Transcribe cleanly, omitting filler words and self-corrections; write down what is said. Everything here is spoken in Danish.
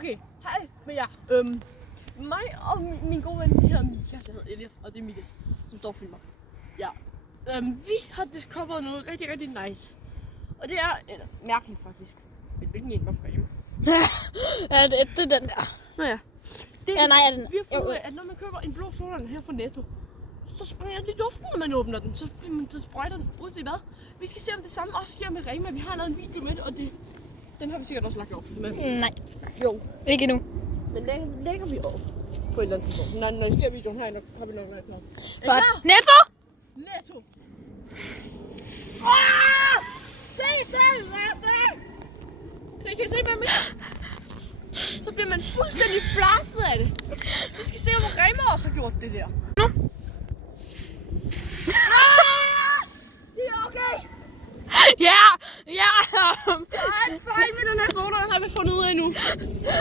Okay, hej med jer. Mig og min gode ven, det hedder Mika. Jeg hedder Elliot, og det er Mikas, som står og filmer. Ja. Vi har discoveret noget rigtig, rigtig nice. Og det er, eller mærkeligt faktisk. Men hvilken en var fremme? Ja, det er den der. Nå ja. Det, Ja, nej, er den. vi har fundet ud af, at når man køber en blå sodavand her fra Netto, så springer den i luften, når man åbner den. Så sprøjter den ud til hvad? Vi skal se, om det samme også sker med Rema. Vi har lavet en video med det, og den har vi sikkert også lagt op. Men, Nej, jo, ikke endnu. men lægger vi op på et eller andet tidspunkt. Når I ser videoen her, har vi nok lagt op. Netto! Netto! Se! Så I kan se, hvad med? Så bliver man fuldstændig blastet af det. Vi skal se, om Rema også har gjort det der. Det er okay! Ja! Der er en fejl med den her soda, har vi fundet ud af nu.